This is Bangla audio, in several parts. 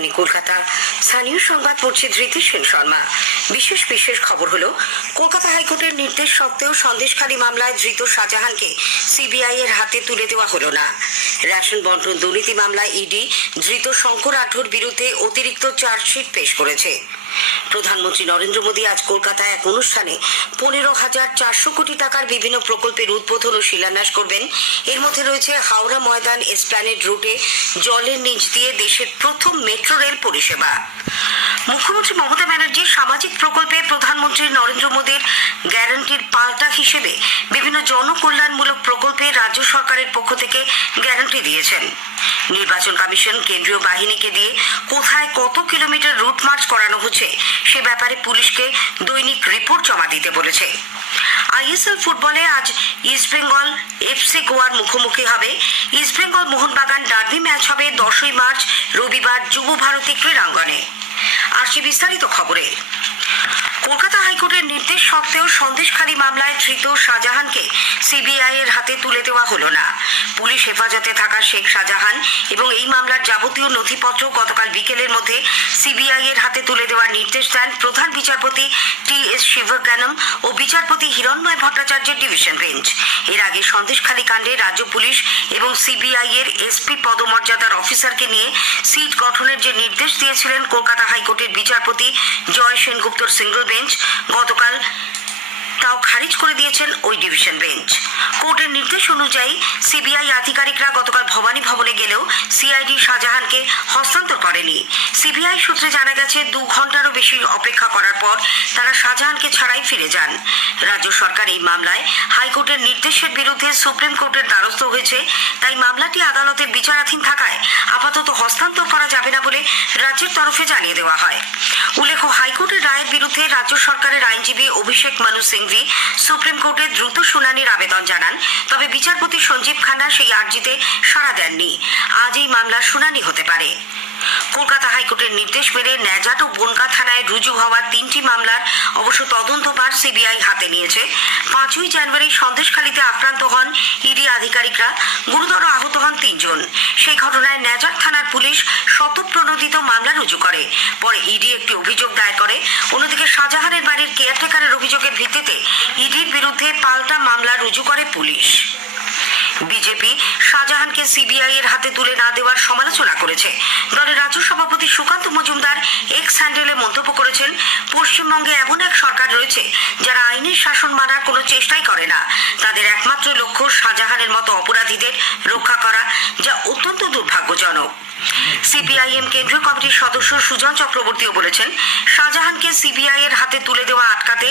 রাজধানী কলকাতা। স্থানীয় সংবাদ পড়ছে ধৃতি সেন শর্মা। বিশেষ বিশেষ খবর হলো, কলকাতা হাইকোর্টের নির্দেশ সত্ত্বেও সন্দেশখালী মামলায় ধৃত শাহজাহানকে সিবিআই এর হাতে তুলে দেওয়া হলো না। রেশন বন্টন দুর্নীতি মামলায় ইডি ধৃত শঙ্কর আঠোর বিরুদ্ধে অতিরিক্ত চার্জশিট পেশ করেছে। প্রধানমন্ত্রী নরেন্দ্র মোদী আজ কলকাতায় এক অনুষ্ঠানে পনেরো হাজার চারশো কোটি টাকার বিভিন্ন প্রকল্পের উদ্বোধন ও শিলান্যাস করবেন। এর মধ্যে রয়েছে হাওড়া ময়দান এসপ্ল্যানেড রুটে জলের নিচ দিয়ে দেশের প্রথম মেট্রো রেল পরিষেবা। মুখ্যমন্ত্রী মমতা ব্যানার্জি সামাজিক প্রকল্পে প্রধানমন্ত্রী নরেন্দ্র মোদীর গ্যারান্টির পাল্টা হিসেবে বিভিন্ন জনকল্যাণমূলক প্রকল্পে রাজ্য সরকারের পক্ষ থেকে গ্যারান্টি দিয়েছেন। নির্বাচন কমিশন কেন্দ্রীয় বাহিনীকে দিয়ে কোথায় কত কিলোমিটার রুট মার্চ করানো হচ্ছে, সে ব্যাপারে পুলিশকে দৈনিক রিপোর্ট জমা দিতে বলেছে। আইএসএল ফুটবলে আজ ইস্টবেঙ্গল এফসি গোয়ার মুখোমুখি হবে। ইস্টবেঙ্গল মোহনবাগান ডার্বি ম্যাচ হবে দশই মার্চ, রবিবার যুব ভারতী ক্রীড়াঙ্গনে। আসছে বিস্তারিত খবরে। কলকাতা হাইকোর্টের নির্দেশ সত্ত্বেও সন্দেশখালী মামলায় ধৃত শাহজাহানকে সিবিআই এর হাতে তুলে দেওয়া হলো না। পুলিশ হেফাজতে থাকা শেখ শাহজাহান এবং এই মামলার যাবতীয় নথিপত্র গতকাল বিকেলের মধ্যে সিবিআই এর হাতে তুলে দেওয়ার নির্দেশ দেন প্রধান বিচারপতি টি এস শিবজ্ঞানম ও বিচারপতি হিরণময় ভট্টাচার্যের ডিভিশন বেঞ্চ। এর আগে সন্দেশখালী কাণ্ডে রাজ্য পুলিশ এবং সিবিআই এর এসপি পদমর্যাদার অফিসারকে নিয়ে সিট গঠনের যে নির্দেশ দিয়েছিলেন কলকাতা হাইকোর্টের বিচারপতি জয় সেনগুপ্তর সিঙ্গল বেঞ্চ, গতকাল তাও খারিজ করে দিয়েছেন ওই ডিভিশন বেঞ্চ। কোর্টের নির্দেশ অনুযায়ী সিবিআই আধিকারিকরা গতকাল ভবানী ভবনে গেলেও সিআইডি শাহজাহানকে হস্তান্তর করেনি। সিবিআই সূত্রে জানা গেছে, দু ঘন্টারও বেশি অপেক্ষা করার পর তারা শাহজাহানকে ছাড়াই ফিরে যান। রাজ্য সরকার এই মামলায় হাইকোর্টের নির্দেশের বিরুদ্ধে সুপ্রিম কোর্টের দ্বারস্থ হয়েছে, তাই মামলাটি আদালতে বিচারাধীন হস্তান্তর করা যাবে না বলে রাজ্যের তরফে জানিয়ে দেওয়া হয়। উল্লেখ্য, হাইকোর্টের রায়ের বিরুদ্ধে রাজ্য সরকারের আইনজীবী অভিষেক মানু সিংভি সুপ্রিম কোর্টে দ্রুত শুনানির আবেদন জানান, তবে বিচারপতি সঞ্জীব খান্না সেই আর্জিতে সাড়া দেননি। আজ এই মামলার শুনানি হতে পারে। কলকাতা হাইকোর্টের নির্দেশ মেনে ন্যাজাট ও বনগা থানায় রুজু হওয়া তিনটি মামলার অবশ্য তদন্তভার সিবিআই হাতে নিয়েছে। পাঁচই জানুয়ারি সন্দেশখালীতে আক্রান্ত হন ইডি আধিকারিকরা। গুরুতর আহত হন তিনজন। সেই ঘটনায় ন্যাজার থানার পুলিশ শতপ্রণোদিত মামলা রুজু করে। পরে ইডি একটি অভিযোগ দায়ের করে। অন্যদিকে শাহজাহানের বাড়ির কেয়ারটেকারের অভিযোগের ভিত্তিতে ইডির বিরুদ্ধে পাল্টা মামলা রুজু করে পুলিশ। বিজেপি শাহজাহানকে সিবিআই এর হাতে তুলে না দেওয়ার সমালোচনা করেছে। দলের রাজ্য সভাপতি সুকান্ত মজুমদার এক্স হ্যান্ডেলে মন্তব্য করেছেন, পশ্চিমবঙ্গে এমন এক সরকার রয়েছে যারা আইনের শাসন মানার কোনো চেষ্টাই করে না। তাদের একমাত্র লক্ষ্য শাহজাহানের মতো অপরাধীদের রক্ষা করা, যা অত্যন্ত দুর্ভাগ্যজনক। সিপিআইএম কেন্দ্রীয় কমিটির সদস্য সুজন চক্রবর্তীও বলেছেন, শাহজাহানকে সিবিআই এর হাতে তুলে দেওয়া আটকাতে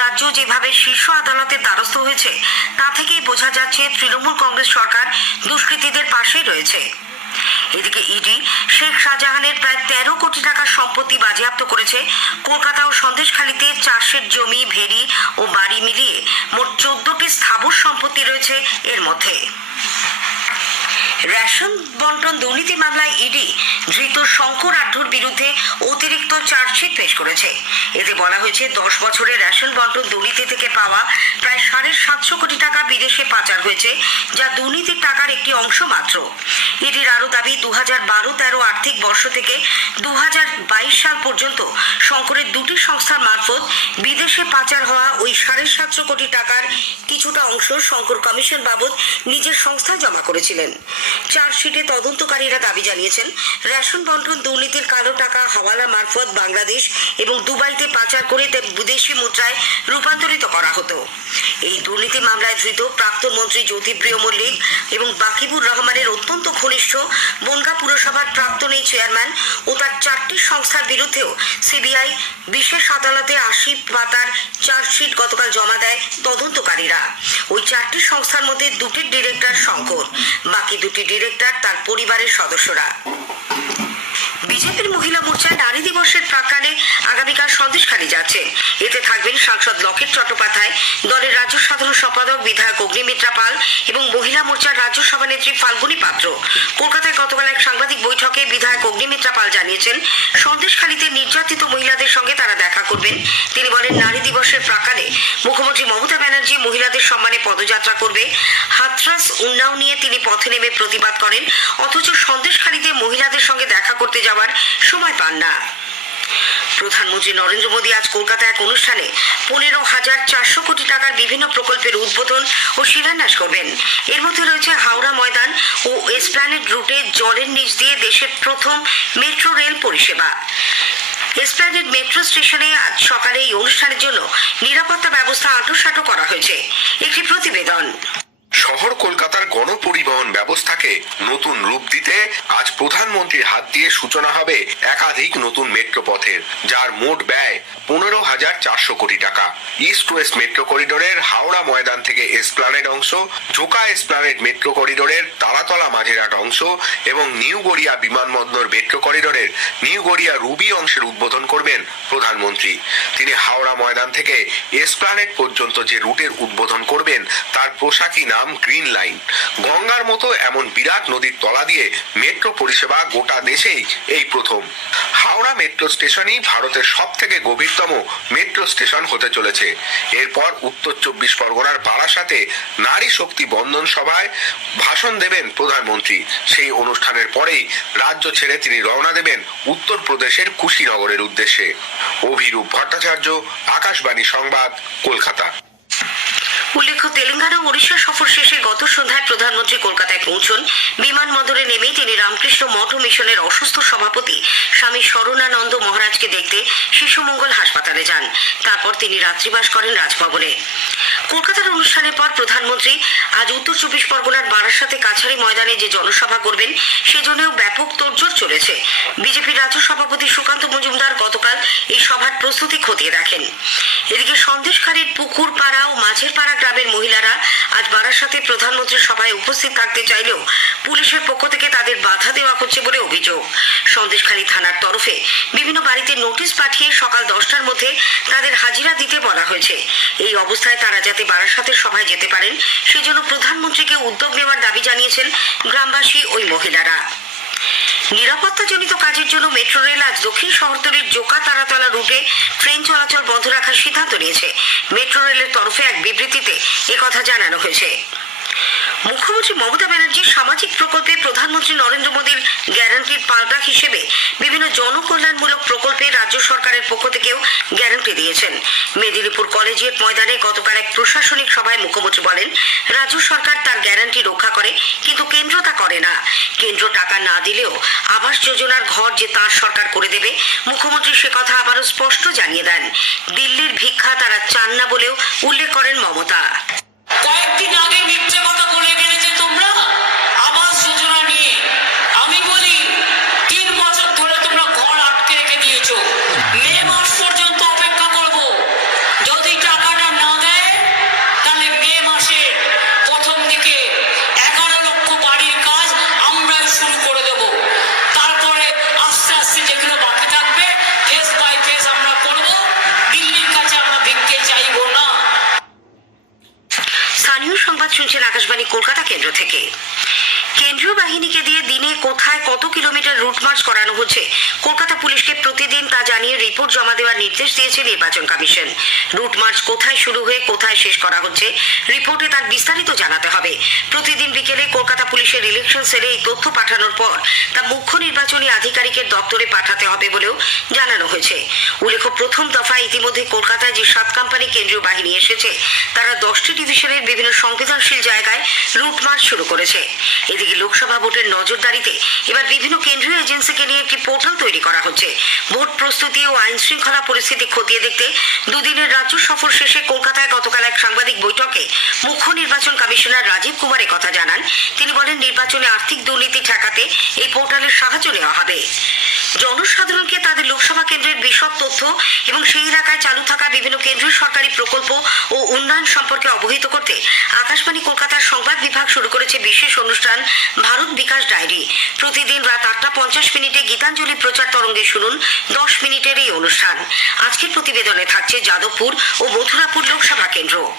রাজ্য যেভাবে শীর্ষ আদালতের দ্বারস্থ হয়েছে, তা থেকেই বোঝা যাচ্ছে তৃণমূল কংগ্রেস সরকার দুষ্কৃতীদের পাশেই রয়েছে। এদিকে ইডি, শেখ শাহজাহানের প্রায় তেরো কোটি টাকার সম্পত্তি বাজেয়াপ্ত করেছে, কলকাতা ও সন্দেশখালীতে চাষের জমি, ভেড়ি ও বাড়ি মিলিয়ে মোট চোদ্দটি স্থাবর সম্পত্তি রয়েছে এর মধ্যে। রেশন বন্টন দুর্নীতি মামলায় ইডি ধৃত শঙ্কর আঢ্যর বিরুদ্ধে অতিরিক্ত চার্জশিট পেশ করেছে। এতে বলা হয়েছে, দশ বছরের রেশন বন্টন দুর্নীতি থেকে পাওয়া প্রায় সাড়ে সাতশো কোটি টাকা বিদেশে পাচার হয়েছে, যা দুর্নীতির টাকার একটি অংশ মাত্র। ইডির আরও দাবি দু হাজার বারো তেরো আর্থিক বর্ষ থেকে দু হাজার বাইশ সাল পর্যন্ত শঙ্করের দুটি সংস্থার মারফত বিদেশে পাচার হওয়া ওই সাড়ে সাতশো কোটি টাকার কিছুটা অংশ শঙ্কর কমিশন বাবদ নিজের সংস্থায় জমা করেছিলেন। চার্জশিটে তদন্তকারীরা দাবি জানিয়েছেন, রেশন বন্টন, দুর্নীতির কালো টাকা, হাওয়ালা মারফত বাংলাদেশ এবং দুবাইতে পাচার করে বিদেশি মুদ্রায় রূপান্তরিত করা হতো। এই দুর্নীতি মামলায় ধৃত প্রাক্তন মন্ত্রী জ্যোতিপ্রিয় মল্লিক এবং বাকিবুর রহমানের অত্যন্ত ঘনিষ্ঠ বনগা পুরসভার প্রাক্তন এই চেয়ারম্যান ও তার চারটি সংস্থার বিরুদ্ধেও সিবিআই বিশেষ আদালতে আশি পাতার গতকাল জমা দেয় তদন্তকারীরা। ওই চারটি সংস্থার মধ্যে দুটি ডিরেক্টর শঙ্কর বাকি দুটি ডিরেক্টর তার পরিবারের সদস্যরা। বিজেপির মহিলা মোর্চা নারী দিবসের প্রাকালে আগামীকাল সন্দেশখালী যাচ্ছে। এতে থাকবেন সাংসদ লকেট চট্টোপাধ্যায়, দলের রাজ্য সাধারণ সম্পাদক বিধায়ক অগ্নিমিত্রা পাল এবং মহিলা মোর্চার রাজ্য সভানেত্রী ফাল্গুনী পাত্র। কলকাতায় গতকাল এক সাংবাদিক বৈঠকে বিধায়ক অগ্নিমিত্রা পাল জানিয়েছেন, সন্দেশখালীতে নির্যাতিত মহিলাদের সঙ্গে তারা দেখা করবেন। তিনি বলেন, নারী দিবসের প্রাকালে মুখ্যমন্ত্রী মমতা ব্যানার্জি মহিলাদের সম্মানে পদযাত্রা করবে। হাতরাস উন্নাও নিয়ে তিনি পথে নেমে প্রতিবাদ করেন, অথচ সন্দেশখালীতে মহিলাদের সঙ্গে দেখা করতে যাওয়ার সময় পান না। প্রধানমন্ত্রী নরেন্দ্র মোদী আজ কলকাতায় এক অনুষ্ঠানে পনেরো হাজার চারশো কোটি টাকার বিভিন্ন প্রকল্পের উদ্বোধন ও শিলান্যাস করবেন। এর মধ্যে রয়েছে হাওড়া ময়দান ও এসপ্ল্যানেড রুটে জলের নিচ দিয়ে দেশের প্রথম মেট্রো রেল পরিষেবা। এসপ্ল্যানেড মেট্রো স্টেশনে আজ সকালে এই অনুষ্ঠানের জন্য নিরাপত্তা ব্যবস্থা আঁটোসাঁটো করা হয়েছে। একটি প্রতিবেদন। গণপরিবহন ব্যবস্থাকে নতুন রূপ দিতে আজ প্রধানমন্ত্রীর হাত দিয়ে সূচনা হবে একাধিক নতুন মেট্রো পথের যার মোট ব্যয় পনেরো হাজার চারশো কোটি টাকা। ইস্ট ওয়েস্ট মেট্রো করিডোরের হাওড়া ময়দান থেকে এসপ্লানেড অংশ, ঝোকা এসপ্লানেড মেট্রো করিডোরের তালাতলা মাঝেরহাট অংশ এবং নিউ গড়িয়া বিমানবন্দর মেট্রো করিডোরের নিউ গড়িয়া রুবি অংশের উদ্বোধন করবেন প্রধানমন্ত্রী। তিনি হাওড়া ময়দান থেকে এসপ্লানেড পর্যন্ত যে রুটের উদ্বোধন করবেন, তার পোশাকি নাম গ্রিন লাইন গঙ্গার মতো এমন বিরাট নদীর তলা দিয়ে মেট্রো পরিষেবা গোটা দেশেই এই প্রথম। হাওড়া মেট্রো স্টেশনই ভারতের সব থেকে গভীরতম মেট্রো স্টেশন হতে চলেছে। এরপর উত্তর চব্বিশ পরগনার বারাসাতে নারী শক্তি বন্ধন সভায় ভাষণ দেবেন প্রধানমন্ত্রী। সেই অনুষ্ঠানের পরেই রাজ্য ছেড়ে তিনি রওনা দেবেন উত্তরপ্রদেশের কুশীনগরের উদ্দেশ্যে। অভিরূপ ভট্টাচার্য, আকাশবাণী সংবাদ, কলকাতা। উল্লেখ্য, তেলেঙ্গানা ও উড়িষ্যা সফর শেষে গত সন্ধ্যায় প্রধানমন্ত্রী কলকাতায় পৌঁছন। বিমানবন্দরে নেমেই তিনি রামকৃষ্ণ মঠ মিশনের অসুস্থ সভাপতি স্বামী শরণানন্দ মহারাজকে দেখতে শিশুমঙ্গল হাসপাতালে যান। তারপর তিনি রাত্রিবাস করেন রাজভবনে। কলকাতার অনুষ্ঠানের পর প্রধানমন্ত্রী আজ উত্তর চব্বিশ পরগনার বারাসাতে কাছারি ময়দানে যে জনসভা করবেন সেজন্যও ব্যাপক তোড়জোড় চলেছে। বিজেপির রাজ্য সভাপতি সুকান্ত মজুমদার গতকাল এই সভার প্রস্তুতি খতিয়ে দেখেন। এদিকে সন্দেশখালীর পুকুর পাড়া ও মাঝের পাড়া গ্রামের মহিলারা আজ বারাসাতে প্রধানমন্ত্রীর সভায় উপস্থিত থাকতে চাইলেও পুলিশের পক্ষ থেকে তাদের বাধা দেওয়া হচ্ছে বলে অভিযোগ। সন্দেশখালী থানার তরফে বিভিন্ন বাড়িতে নোটিশ পাঠিয়ে সকাল দশটার মধ্যে তাদের হাজিরা দিতে বলা হয়েছে। এই অবস্থায় তারা যাতে বারাসাতের সভায় যেতে পারেন, সেজন্য প্রধানমন্ত্রীকে উদ্যোগ নেওয়ার দাবি জানিয়েছেন গ্রামবাসী ওই মহিলারা। নিরাপত্তাজনিত কাজের জন্য মেট্রো রেল আজ দক্ষিণ শহরতলির জোকা তারাতলা রুটে ট্রেন চলাচল বন্ধ রাখার সিদ্ধান্ত নিয়েছে। মেট্রো রেলের তরফে এক বিবৃতিতে একথা জানানো হয়েছে। মুখ্যমন্ত্রী মমতা ব্যানার্জির সামাজিক প্রকল্পে প্রধানমন্ত্রী নরেন্দ্র মোদীর গ্যারান্টির পাল্টা হিসেবে বিভিন্ন জনকল্যাণমূলক প্রকল্পে রাজ্য সরকারের পক্ষ থেকেও গ্যারান্টি দিয়েছেন। মেদিনীপুর কলেজিয়েট ময়দানে গতকাল এক প্রশাসনিক সভায় মুখ্যমন্ত্রী বলেন, রাজ্য সরকার তার গ্যারান্টি রক্ষা করে, কিন্তু কেন্দ্র তা করে না। কেন্দ্র টাকা না দিলেও আবাস যোজনার ঘর যে তার সরকার করে দেবে, মুখ্যমন্ত্রী সে কথা আবারও স্পষ্ট জানিয়ে দেন। দিল্লির ভিক্ষা তারা চান না বলেও উল্লেখ করেন মমতা। কয়েকদিন আগে মিথ্যে কথা বলে গেলে যে তোমরা আবাস যোজনা নিয়ে আমি বলি তিন বছর ধরে তোমরা ঘর আটকে রেখে দিয়েছ মে মাস পর্যন্ত অপেক্ষা করব যদি টাকাটা না দেয় তাহলে মে মাসে প্রথম দিকে এগারো লক্ষ বাড়ির কাজ আমরাই শুরু করে দেব তারপরে আস্তে আস্তে যেগুলো বাকি থাকবে ফেস বাই ফেস আমরা করব দিল্লির কাছে আমরা ভিক্ষে চাইব না স্থানীয় সংবাদ শুনছেন আকাশবাণী কলকাতা কেন্দ্র থেকে কেন্দ্রীয় বাহিনীকে দিয়ে দিনে কোথায় কত কিলোমিটার রুট মার্চ করানো হচ্ছে, কলকাতা পুলিশকে প্রতিদিন তা জানিয়ে রিপোর্ট জমা দেওয়ার নির্দেশ দিয়েছে নির্বাচন কমিশন। রুট মার্চ কোথায় শুরু হয়ে কোথায় শেষ করা হচ্ছে, রিপোর্টে তার বিস্তারিত জানাতে হবে। প্রতিদিন বিকেলে কলকাতা পুলিশের ইলেকশন সেলে এই তথ্য পাঠানোর পর তা মুখ্য নির্বাচনী আধিকারিকের দপ্তরে পাঠাতে হবে বলেও জানানো হয়েছে। উল্লেখ্য, প্রথম দফায় ইতিমধ্যে কলকাতায় যে সাত কোম্পানি কেন্দ্রীয় বাহিনী এসেছে, তারা দশটি ডিভিশনের বিভিন্ন সংবেদনশীল জায়গায় রুট মার্চ শুরু করেছে। এদিকে লোকসভা ভোটের নজরদারিতে এবার বিভিন্ন কেন্দ্রীয় এজেন্সিকে নিয়ে একটি পোর্টাল তৈরি করা হচ্ছে। ভোট প্রস্তুতি ও আইন শৃঙ্খলা পরিস্থিতি খতিয়ে দেখতে দুদিনের রাজ্য সফর শেষে কলকাতায় গতকাল এক সাংবাদিক বৈঠকে মুখ্য নির্বাচন কমিশনার রাজীব কুমার কথা জানান। তিনি বলেন, নির্বাচনে আর্থিক দুর্নীতি ঠেকাতে এই পোর্টালের সাহায্য নেওয়া হবে। জনসাধারণকে তাদের লোকসভা কেন্দ্রের বিশদ তথ্য এবং সেই এলাকায় চালু থাকা বিভিন্ন কেন্দ্রীয় সরকারি প্রকল্প ও উন্নয়ন সম্পর্কে অবহিত করতে আকাশবাণী কলকাতার সংবাদ বিভাগ শুরু করেছে বিশেষ অনুষ্ঠান ভারত বিকাশ ডায়েরি। প্রতিদিন রাত আটটা পঞ্চাশ মিনিটে গীতাঞ্জলি প্রচার তরঙ্গে শুনুন, দশ মিনিটের এই অনুষ্ঠান। আজকের প্রতিবেদনে থাকছে যাদবপুর ও মথুরাপুর লোকসভা কেন্দ্র।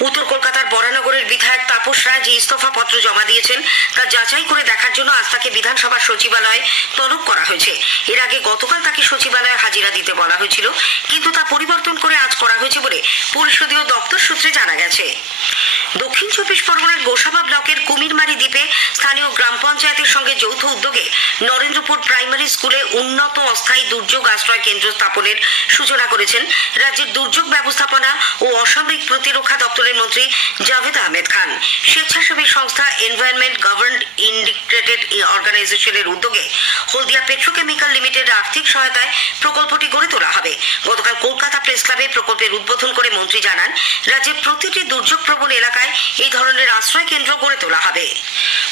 উত্তর কলকাতার বরানগরের বিধায়ক তাপস রায় যে ইস্তফা পত্র জমা দিয়েছেন তা যাচাই করে দেখার জন্য আজ তাকে বিধানসভার সচিবালয়ে তলব করা হয়েছে। এর আগে গতকাল তাকে সচিবালয়ে হাজিরা দিতে বলা হয়েছিল, কিন্তু তা পরিবর্তন করে আজ করা হয়েছে বলে পরিষদীয় দপ্তর সূত্রে জানা গেছে। দক্ষিণ চব্বিশ পরগনার গোসাবা ব্লক পঞ্চায়েতের সঙ্গে যৌথ উদ্যোগে নরেন্দ্রপুর প্রাইমারি স্কুলে উন্নত অস্থায়ী দুর্যোগ আশ্রয় কেন্দ্র স্থাপনের সূচনা করেছেন রাজ্যের দুর্যোগ ব্যবস্থাপনা ও অসামরিক প্রতিরক্ষা দপ্তরের মন্ত্রী জাভেদ আহমেদ খান। স্বেচ্ছাসেবী সংস্থা এনভায়রনমেন্ট গভর্নড এই অর্গানাইজেশনের উদ্যোগে হলদিয়া পেট্রোকেমিক্যাল লিমিটেড আর্থিক সহায়তায় প্রকল্পটি গড়ে তোলা হবে। গতকাল কলকাতা প্রেস ক্লাবে প্রকল্পের উদ্বোধন করে মন্ত্রী জানান, রাজ্যের প্রতিটি দুর্যোগ প্রবণ এলাকায় এই ধরনের আশ্রয় কেন্দ্র গড়ে তোলা হবে।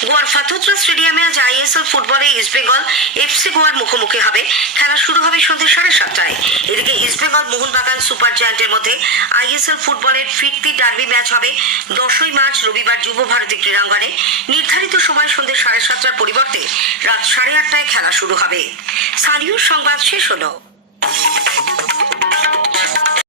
গোয়ার ফাতুদ্রা স্টেডিয়ামে আজ আইএসএল ফুটবলে ইস্টবেঙ্গল এফসি গোয়ার মুখোমুখি হবে। খেলা শুরু হবে সন্ধ্যে সাড়ে সাতটায়। এদিকে ইস্টবেঙ্গল মোহনবাগান সুপার জায়ান্টের মধ্যে আইএসএল ফুটবলের ফিরতি ডার্বি ম্যাচ হবে দশই মার্চ, রবিবার যুব ভারতী ক্রীড়াঙ্গনে। নির্ধারিত সময় সন্ধ্যে সাড়ে সাতটার পরিবর্তে রাত সাড়ে আটটায় খেলা শুরু হবে। স্থানীয় সংবাদ শেষ হলো।